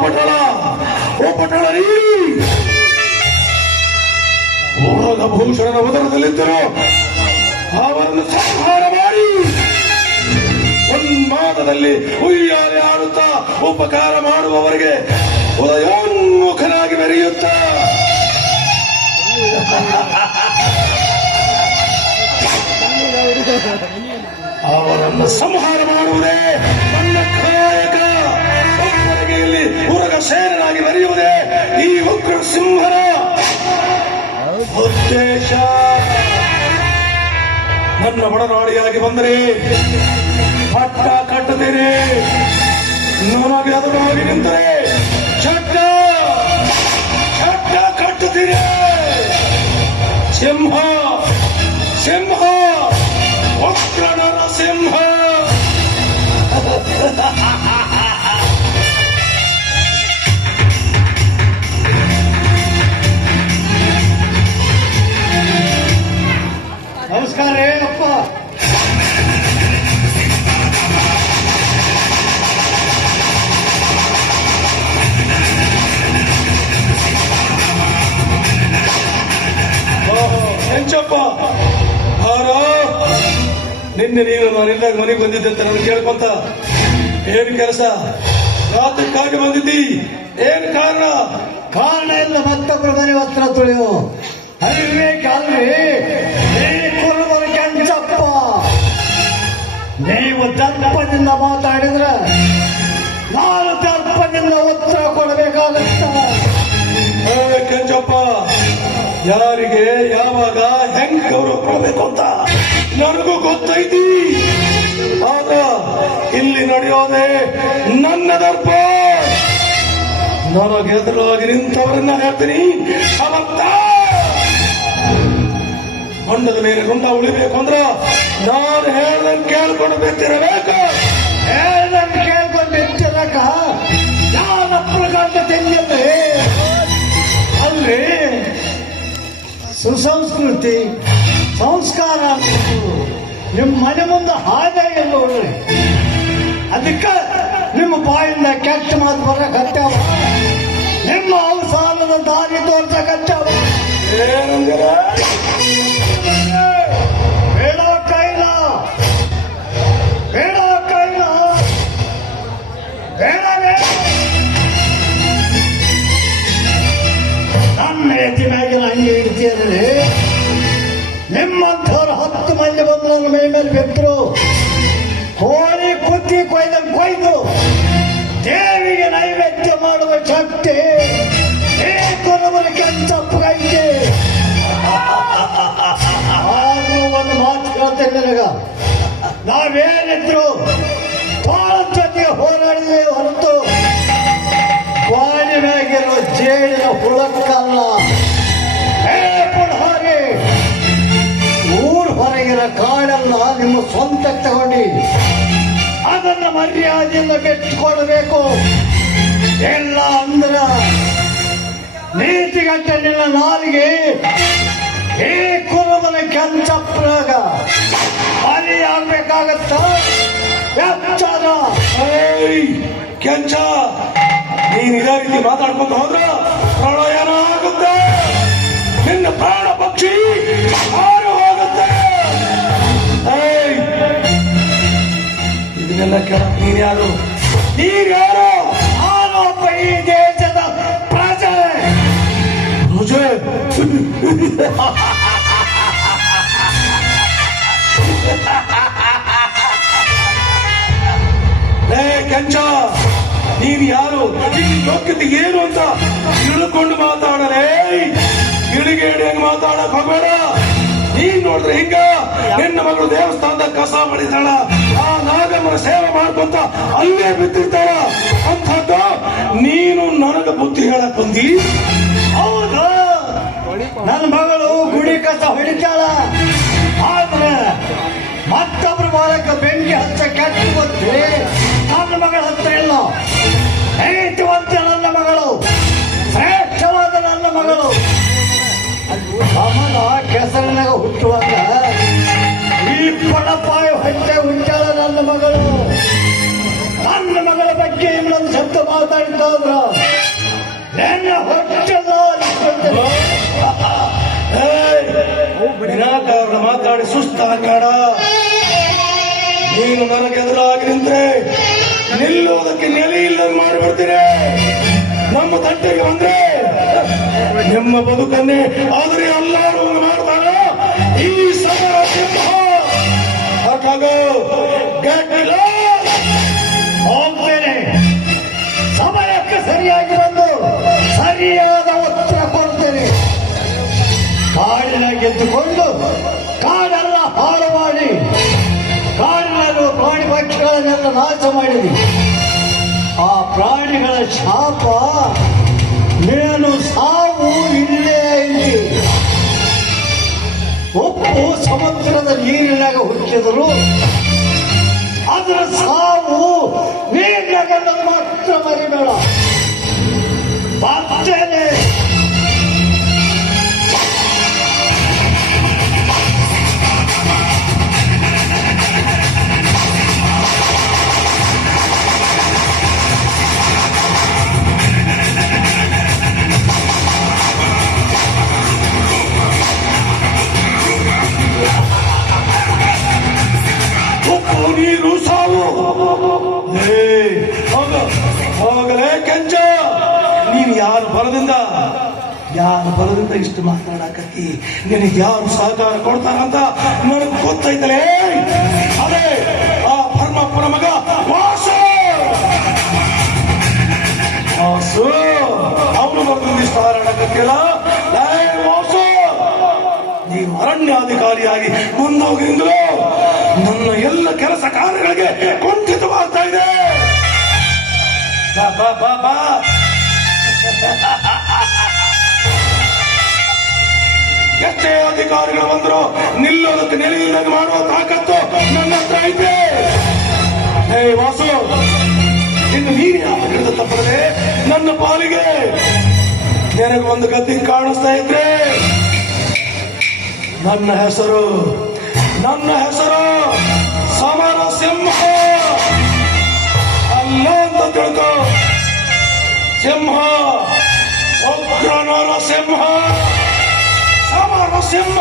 ಪತ್ರವ ಒಪ್ಪಟಳ ಒಪ್ಪಟಳ ನೀಡಿ ಓಡದ ಭೂಷಣನ ಉದರದಲ್ಲಿದ್ದರು. ಅವರನ್ನು ಸಂಹಾರ ಮಾಡಿ. ಉನ್ಮಾದದಲ್ಲಿ ಉಯ್ಯಾಲೆ ಆಡುತ್ತಾ ಉಪಕಾರ ಮಾಡುವವರಿಗೆ ಉದಯೋನ್ಮುಖನಾಗಿ ಮೆರೆಯುತ್ತ. ಅವರನ್ನು ಸಂಹಾರ ಮಾಡುವುದೇ ನನ್ನ ಒಡನಾಡಿಯಾಗಿ ಬಂದರೆ ಪಟ್ಟ ಕಟ್ಟದೇನೆ ನಮಗೆ ಅದರಾಗಿ ನಿಂತರೆ ಚಟ್ಟ ಚಟ್ಟ ಕಟ್ಟುತ್ತೀರಿ ಸಿಂಹ ಸಿಂಹ ವಕ್ರ ನರಸಿಂಹ ನಿನ್ನೆ ನೀನು ನಾನೆಲ್ಲಾಗ ಮನೆಗೆ ಬಂದಿದ್ದೆ ಅಂತ ನಾನು ಕೇಳ್ಕೊಂತ ಏನ್ ಕೆಲಸ? ರಾತ್ರಿಗಾಗಿ ಬಂದಿದ್ದಿ? ಏನ್ ಕಾರಣ? ಕಾರಣ ಇಲ್ಲ ಮತ್ತೊಬ್ಬರು ಮನೆ ವಸ್ತ್ರ ತುಳಿಯು ಅಲ್ವೇ ಅಲ್ರಿ ಕುರುಬರ ಕೆಂಚಪ್ಪ. ನೀವು ದರ್ಪದಿಂದ ಮಾತಾಡಿದ್ರೆ ನಾನು ದರ್ಪದಿಂದ ಉತ್ತರ ಕೊಡಬೇಕಾಗತ್ತ. ಕೆಂಚಪ್ಪ ಯಾರಿಗೆ ಯಾವಾಗ ಹೆಂಗ್ ಗೌರವ ಕೊಡಬೇಕು ಅಂತ? ನನಗೂ ಗೊತ್ತೈತಿ. ಆಗ ಇಲ್ಲಿ ನಡೆಯೋದೇ ನನ್ನ ದರ್ಪ. ನನಗೆ ಗೆದ್ರಾಗಿ ನಿಂತವರನ್ನ ಹೇಳ್ತೀನಿ. ಸಮರ್ಥ ಹೊಂಡದ ಮೇಲೆ ಗುಂಡ ಉಳಿಬೇಕು ಅಂದ್ರ ನಾನು ಹೇಳ್ದಂಗೆ ಕೇಳ್ಕೊಂಡು ಬಿತ್ತಿರಬೇಕು ಹೇಳ್ದಂಗೆ ಕೇಳ್ಕೊಂಡು ಬಿತ್ತಿರಕ ಯಾನ ಪ್ರಕಾಂಡ ತೆಂಗಲ್ಲಿ ಅಲ್ಲಿ ಸುಸಂಸ್ಕೃತಿ ಸಂಸ್ಕಾರ ಅನ್ನೋದು ನಿಮ್ಮ ಮನೆ ಮುಂದೆ ಆದಾಯ ನೋಡ್ರಿ. ಅದಕ್ಕೆ ನಿಮ್ಮ ಬಾಯಿಂದ ಕೆಟ್ಟ ಮಾತು ಬರಕತ್ತಾವ ನಿಮ್ಮ ಅವಸಾನದ ದಾರಿ ತೋರ್ಸಕತ್ತಾವ ಏನಂದಿರ ಮಾಡುವ ಶಕ್ತಿ. ಕುರುಬರ ಕೆಂಚಪ್ಪಗೈತೆ ಆದ್ರೂ ಒಂದು ಮಾತು ಕೇಳ್ತೇನೆ ನನಗ. ನಾವೇನಿದ್ರು ತೋಳದ ಜೊತೆಗೆ ಹೋರಾಡಿದ್ವಿ ಹೊರತು ಬಾಯಿ ಮ್ಯಾಗಿರೋ ಜೇಡಿನ ಹುಳಕ್ಕಲ್ಲ. ಹೇ ಪುಡಹಾರಿ, ಊರ್ ಹೊರಗಿರೋ ಕಾಡೆಲ್ಲ ನಿಮ್ಮ ಸ್ವಂತ ತಗೊಂಡು. ಅದನ್ನ ಮರ್ಯಾದೆಯಿಂದ ಬೆಚ್ಚಿಕೊಳ್ಬೇಕು ಎಲ್ಲ ಅಂದ್ರ ನೀತಿಗಟ್ಟ ನಿನ್ನ ನಾಲಿಗೆ ಈ ಕೆಂಚ ಪ್ರಾಗ ಬಲಿ ಆಗ್ಬೇಕಾಗತ್ತ? ಕೆಂಚ. ನೀನ್ ಇದೇ ರೀತಿ ಮಾತಾಡ್ಕೊಂಡು ಹೋದ್ರ ಪ್ರಳಯ ಆಗುತ್ತೆ ನಿನ್ನ ಪ್ರಾಣ ಪಕ್ಷಿ ಹಾರು ಹೋಗುತ್ತೆ. ಇದನ್ನೆಲ್ಲ ಕೇಳ ನೀನ್ ಯಾರು? ನೀನ್ ಯಾರು? ಕೆಂಚ ನೀನ್ ಯಾರು? ನಿನ್ನ ಯೋಗ್ಯತೆ ಏನು ಅಂತ ತಿಳ್ಕೊಂಡು ಮಾತಾಡಲೇ ಇಳಿಗೇಡಿ ಹೆಂಗ್ ಮಾತಾಡಕ್ ಹೋಗಬೇಡ. ನೀನ್ ನೋಡ್ರಿ ಹಿಂಗ ನಿನ್ನ ಮಗಳು ದೇವಸ್ಥಾನದ ಕಸ ಮಾಡಿದಾಳ ಆ ನಾಗಮ್ಮನ ಸೇವೆ ಮಾಡ್ಕೊಂತ ಅಲ್ಲೇ ಬಿದ್ದಿರ್ತಾಳ. ಅಂಥದ್ದು ನೀನು ನನಗ ಬುದ್ಧಿ ಹೇಳಕ್ ಬಂದಿ? ಗುಡಿ ಹಿಡಿತಾಳ. ಆದ್ರೆ ಮತ್ತೊಬ್ರು ಬಾಲಕ ಬೆಂಕಿ ಹಚ್ಚ ಕೆಟ್ಟು ಬಂತು ನನ್ನ ಮಗಳ ಹತ್ತ ಇಲ್ಲ ನೀತಿವಂತ ನನ್ನ ಮಗಳು. ಶ್ರೇಷ್ಠವಾದ ನನ್ನ ಮಗಳು. ಅಮ್ಮನ ಕೆಸರಿನಾಗ ಹುಟ್ಟುವಾಗ ಈ ಪಡಪಾಯ ಹೊಟ್ಟೆ ಹುಟ್ಟಾಳ ನನ್ನ ಮಗಳು. ನನ್ನ ಮಗಳ ಬಗ್ಗೆ ಇನ್ನೊಂದು ಶಬ್ದ ಮಾತಾಡ್ತಾದ್ರ ನನ್ನ ಸುಸ್ತಾಗಬೇಡ ನೀನು ನನಗೆ ಎದುರಾಗಿ ನಿಂತ್ರೆ, ನಿಲ್ಲುವುದಕ್ಕೆ ನೆಲೆ ಇಲ್ಲ ಮಾಡಿಬಿಡ್ತೀನಿ ನಮ್ಮ ತಟ್ಟೆಗೆ ಬಂದ್ರೆ, ನಿಮ್ಮ ಬದುಕನ್ನೇ ಆದರೆ ಎಲ್ಲರೂ ಮಾಡ್ತಾರ. ಈ ಸಮರ ಸಿಂಹ. ಹಾಗಾಗೋ ನಾಶ ಮಾಡಿದೆ. ಆ ಪ್ರಾಣಿಗಳ ಶಾಪ ನೀನು ಸಾವು ಇಲ್ಲೇ ಇಲ್ಲಿ. ಉಪ್ಪು ಸಮುದ್ರದ ನೀರಿನಾಗ ಹುಟ್ಟಿದರು ಅದರ ಸಾವು ಕೆಂಚ ನೀನು ಯಾರು ಬಲದಿಂದ? ಯಾರ ಬಲದಿಂದ ಇಷ್ಟು ಮಾತಾಡಕತ್ತಿ ನಿನಗೆ ಯಾರು ಸಹಕಾರ ಕೊಡ್ತಾರಂತ ನನಗೆ ಗೊತ್ತೈತಲೇ ಅದೇ, ಆ ಪರಮಪ್ಪನ ಮಗ ವಾಸು! ವಾಸು! ಅವನು ಬಲದಿಂದ ಇಷ್ಟು ಹಾರಾಡಕತ್ತಿಲ್ಲ ವಾಸು! ನೀವು ಅರಣ್ಯಾಧಿಕಾರಿಯಾಗಿ ಮುಂದೋಗಿಂದಲೂ ನನ್ನ ಎಲ್ಲ ಕೆಲಸ ಕಾರ್ಯಗಳಿಗೆ ಕುಂಠಿತವಾಗ್ತಾ ಇದೆ ಬಾ ಬಾ ಬಾ ಬಾ ಎಷ್ಟೇ ಅಧಿಕಾರಿಗಳು ಬಂದ್ರು ನಿಲ್ಲೋದಕ್ಕೆ ನೆಲೆ ಇಲ್ಲದೆ ಮಾಡುವ ತಾಕತ್ತು ನನ್ನ ಹತ್ರ ಐತೆ. ಹೇ ವಾಸು, ಇನ್ನು ನೀನು ಹಿಡಿದ ತಪ್ಪದೆ ನನ್ನ ಪಾಲಿಗೆ ನಿನಗೆ ಒಂದು ಗತಿ ಕಾಣಿಸ್ತಾ ಇದ್ರೆ ನನ್ನ ಹೆಸರು ನನ್ನ ಹೆಸರು ಸಮರ ಸಿಂಹ. ಅಲ್ಲ ಅಂತ ತಿಳ್ಕೊ ಸಿಂಹ ಉಗ್ರನರ ಸಿಂಹ ಸಮರ ಸಿಂಹ